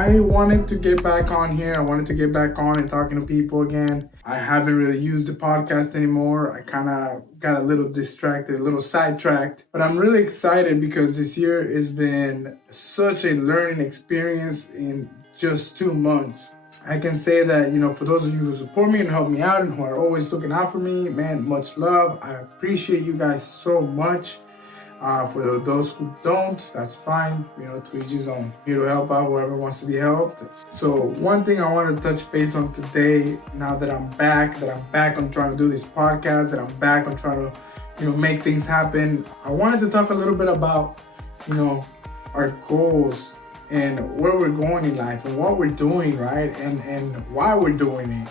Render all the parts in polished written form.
I wanted to get back on here. I wanted to get back on and talking to people again. I haven't really used the podcast anymore. I kind of got a little distracted, a little sidetracked. But I'm really excited because this year has been such a learning experience in just 2 months. I can say that, for those of you who support me and help me out and who are always looking out for me, man, much love. I appreciate you guys so much. For those who don't, that's fine. To each his own. Here to help out whoever wants to be helped. So one thing I want to touch base on today, now that I'm back on trying to do this podcast, that I'm back on trying to, make things happen. I wanted to talk a little bit about, our goals and where we're going in life and what we're doing, right? And why we're doing it,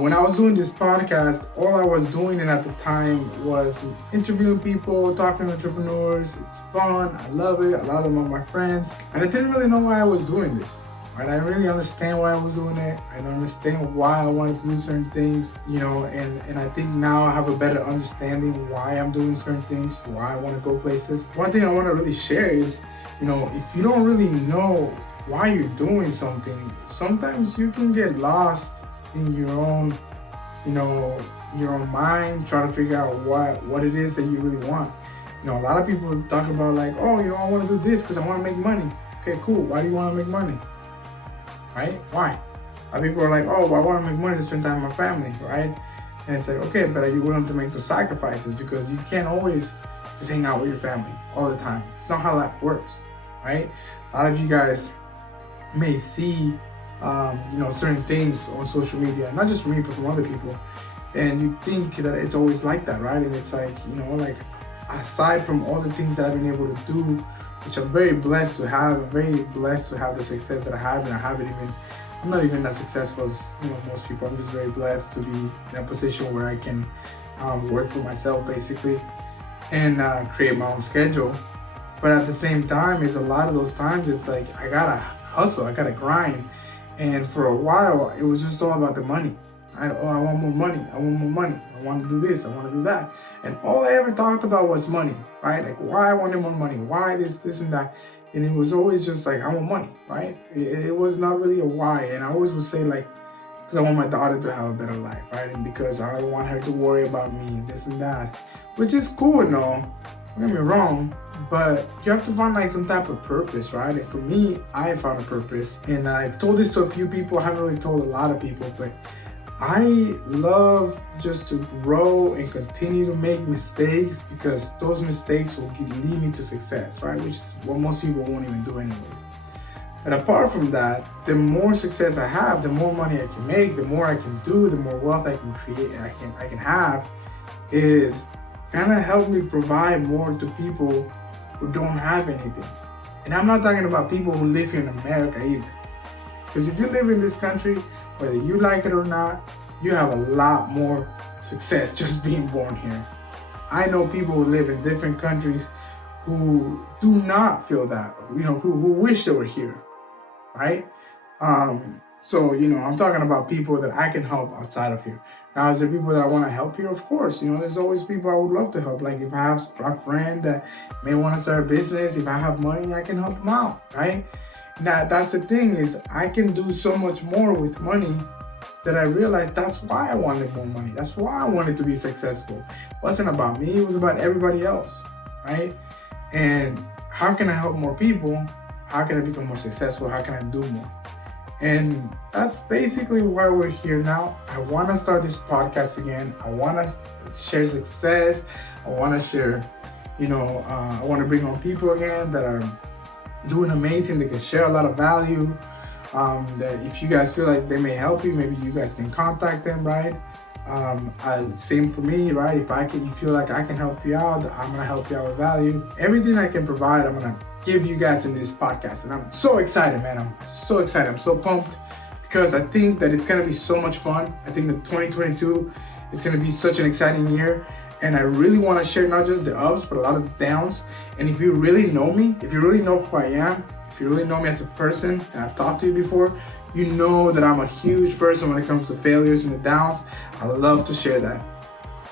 When I was doing this podcast, all I was doing at the time was interviewing people, talking to entrepreneurs. It's fun. I love it. A lot of them are my friends. And I didn't really know why I was doing this. Right? I really understand why I was doing it. I understand why I wanted to do certain things, and I think now I have a better understanding why I'm doing certain things, why I want to go places. One thing I want to really share is, if you don't really know why you're doing something, sometimes you can get lost in your own mind, trying to figure out what it is that you really want. A lot of people talk about like, oh, I want to do this because I want to make money. Okay, cool. Why do you want to make money? Right? Why? People are like, oh, well, I want to make money to spend time with my family, right? And it's like, okay, but are you willing to make those sacrifices? Because you can't always just hang out with your family all the time. It's not how life works, right? A lot of you guys may see certain things on social media, not just from me, but from other people. And you think that it's always like that, right? And it's like, aside from all the things that I've been able to do, which I'm very blessed to have, the success that I have, and I'm not even as successful as, most people. I'm just very blessed to be in a position where I can work for myself, basically, and create my own schedule. But at the same time, a lot of those times, it's like, I gotta hustle, I gotta grind. And for a while, it was just all about the money. I want more money. I want to do this. I want to do that. And all I ever talked about was money, right? Like, why I wanted more money. Why this, and that. And it was always just like, I want money, right? It was not really a why. And I always would say, like, because I want my daughter to have a better life, right? And because I don't want her to worry about me, this and that. Which is cool and all. Don't get me wrong, but you have to find like some type of purpose, right? And for me, I found a purpose. And I've told this to a few people. I haven't really told a lot of people, but I love just to grow and continue to make mistakes, because those mistakes will lead me to success, right? Which is what most people won't even do anyway. But apart from that, the more success I have, the more money I can make, the more I can do, the more wealth I can create and I can have, is kind of help me provide more to people who don't have anything. And I'm not talking about people who live here in America either. Because if you live in this country, whether you like it or not, you have a lot more success just being born here. I know people who live in different countries who do not feel that, who wish they were here, right? So, I'm talking about people that I can help outside of here. Now, is there people that I want to help here? Of course, there's always people I would love to help. Like if I have a friend that may want to start a business, if I have money, I can help them out, right? Now, that's the thing, is I can do so much more with money that I realized that's why I wanted more money. That's why I wanted to be successful. It wasn't about me, it was about everybody else, right? And how can I help more people? How can I become more successful? How can I do more? And that's basically why we're here now. I want to start this podcast again. I want to share success. I want to share, I want to bring on people again that are doing amazing. They can share a lot of value. That if you guys feel like they may help you, maybe you guys can contact them, right? Same for me, right? If you feel like I can help you out, I'm gonna help you out with value. Everything I can provide, I'm gonna give you guys in this podcast. And I'm so excited, man. I'm so excited. I'm so pumped, because I think that it's gonna be so much fun. I think that 2022 is gonna be such an exciting year. And I really want to share not just the ups, but a lot of the downs. And if you really know me, if you really know who I am, if you really know me as a person, and I've talked to you before, you know that I'm a huge person when it comes to failures and the downs. I love to share that.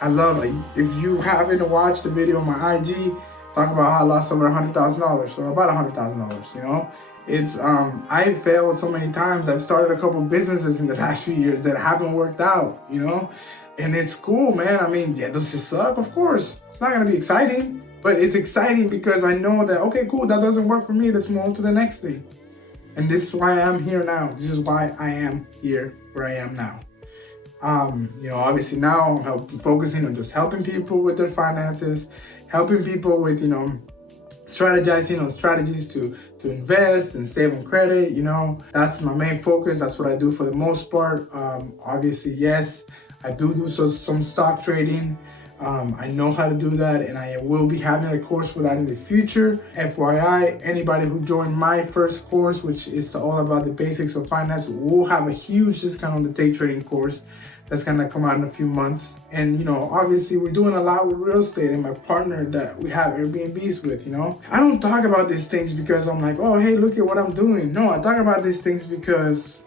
If you haven't watched the video on my IG, Talk about how I lost over $100,000 or about $100,000. You know, it's I failed so many times. I've started a couple businesses in the last few years that haven't worked out. You know, and it's cool, man. I mean, yeah, does it suck? Of course, it's not gonna be exciting, but it's exciting because I know that okay, cool, that doesn't work for me. Let's move on to the next thing. And this is why I'm here now. This is why I am here where I am now. You know, obviously now I'm focusing on just helping people with their finances, helping people with, you know, strategizing on strategies to invest and save on credit. You know, that's my main focus. That's what I do for the most part. Obviously, yes, I do some stock trading. I know how to do that, and I will be having a course for that in the future. FYI, anybody who joined my first course, which is all about the basics of finance, will have a huge discount on the day trading course that's gonna come out in a few months. And you know, obviously we're doing a lot with real estate and my partner that we have Airbnbs with. You know, I don't talk about these things because I'm like, oh hey, look at what I'm doing. No, I talk about these things because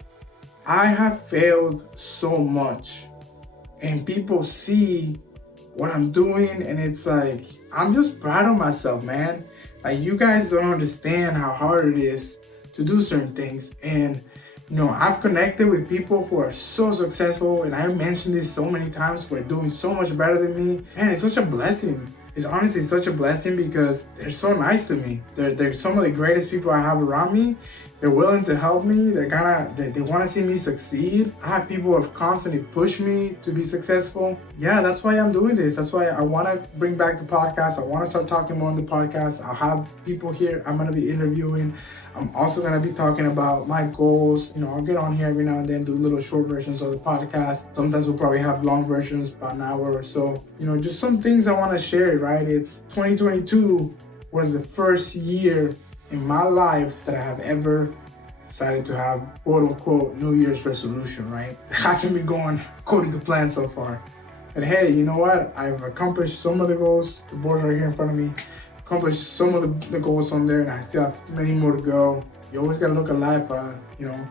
I have failed so much and people see what I'm doing, and it's like, I'm just proud of myself, man. Like, you guys don't understand how hard it is to do certain things. And you know, I've connected with people who are so successful, and I mentioned this so many times, who are doing so much better than me. Man, it's such a blessing. It's honestly such a blessing because they're so nice to me. They're some of the greatest people I have around me. They're willing to help me. They want to see me succeed. I have people who have constantly pushed me to be successful. Yeah, that's why I'm doing this. That's why I want to bring back the podcast. I want to start talking more on the podcast. I'll have people here I'm going to be interviewing. I'm also going to be talking about my goals. You know, I'll get on here every now and then, do little short versions of the podcast. Sometimes we'll probably have long versions, about an hour or so. You know, just some things I want to share, right? It's 2022 was the first year in my life that I have ever decided to have quote unquote New Year's resolution, right? It hasn't been going according to plan so far. But hey, you know what? I've accomplished some of the goals. The board's right here in front of me. Accomplished some of the goals on there, and I still have many more to go. You always gotta look at life, you know,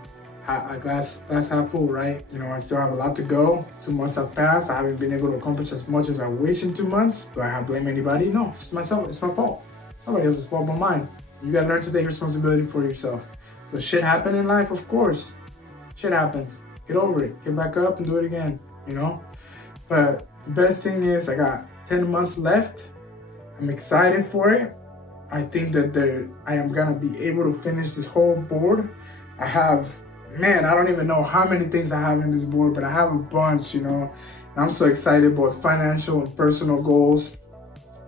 a glass half full, right? You know, I still have a lot to go. 2 months have passed. I haven't been able to accomplish as much as I wish in 2 months. Do I have to blame anybody? No, it's myself. It's my fault. Nobody else's fault but mine. You gotta learn to take responsibility for yourself. So shit happen in life, of course. Shit happens. Get over it. Get back up and do it again, you know? But the best thing is I got 10 months left. I'm excited for it. I think that I am gonna be able to finish this whole board. I have, man, I don't even know how many things I have in this board, but I have a bunch, you know? And I'm so excited, both financial and personal goals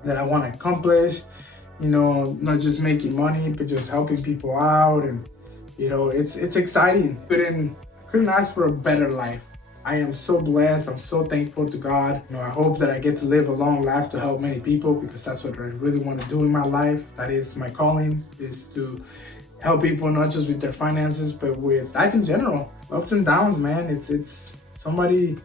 that I wanna accomplish. You know, not just making money, but just helping people out. And, you know, it's exciting. Couldn't ask for a better life. I am so blessed. I'm so thankful to God. You know, I hope that I get to live a long life to help many people, because that's what I really want to do in my life. That is my calling, is to help people, not just with their finances, but with life in general. Ups and downs, man. It's somebody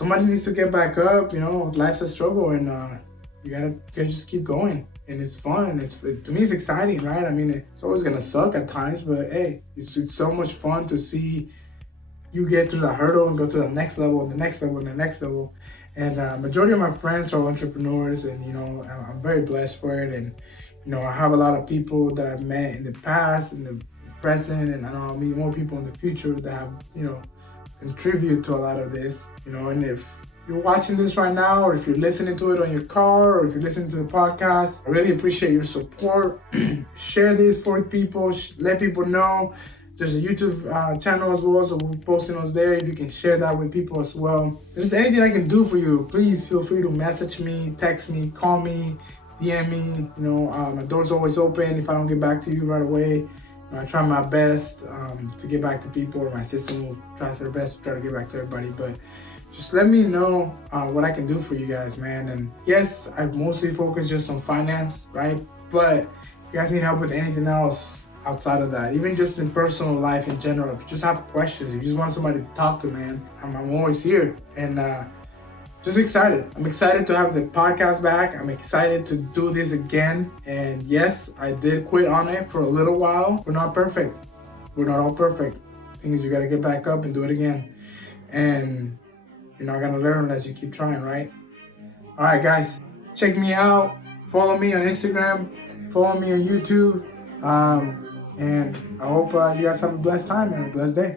needs to get back up. You know, life's a struggle, and you gotta just keep going. And it's fun. To me, it's exciting, right? I mean, it's always gonna suck at times, but hey, it's so much fun to see you get through the hurdle and go to the next level, and the next level, and the next level. And majority of my friends are entrepreneurs, and you know, I'm very blessed for it. And you know, I have a lot of people that I've met in the past, in the present, and I know I'll meet more people in the future that have, you know, contribute to a lot of this. You know, and if you're watching this right now, or if you're listening to it on your car, or if you're listening to the podcast, I really appreciate your support. Share this for people, let people know. There's a YouTube channel as well, so we'll be posting those there. If you can share that with people as well. If there's anything I can do for you, please feel free to message me, text me, call me, DM me. You know, my door's always open. If I don't get back to you right away, I try my best to get back to people, or my system will try their best to try to get back to everybody. But just let me know what I can do for you guys, man. And yes, I mostly focus just on finance, right? But if you guys need help with anything else outside of that, even just in personal life in general, if you just have questions, if you just want somebody to talk to, man, I'm always here. And just excited. I'm excited to have the podcast back. I'm excited to do this again. And yes, I did quit on it for a little while. We're not perfect. We're not all perfect. The thing is, you got to get back up and do it again. And you're not going to learn unless you keep trying, right? All right, guys, check me out. Follow me on Instagram. Follow me on YouTube. And I hope you guys have a blessed time and a blessed day.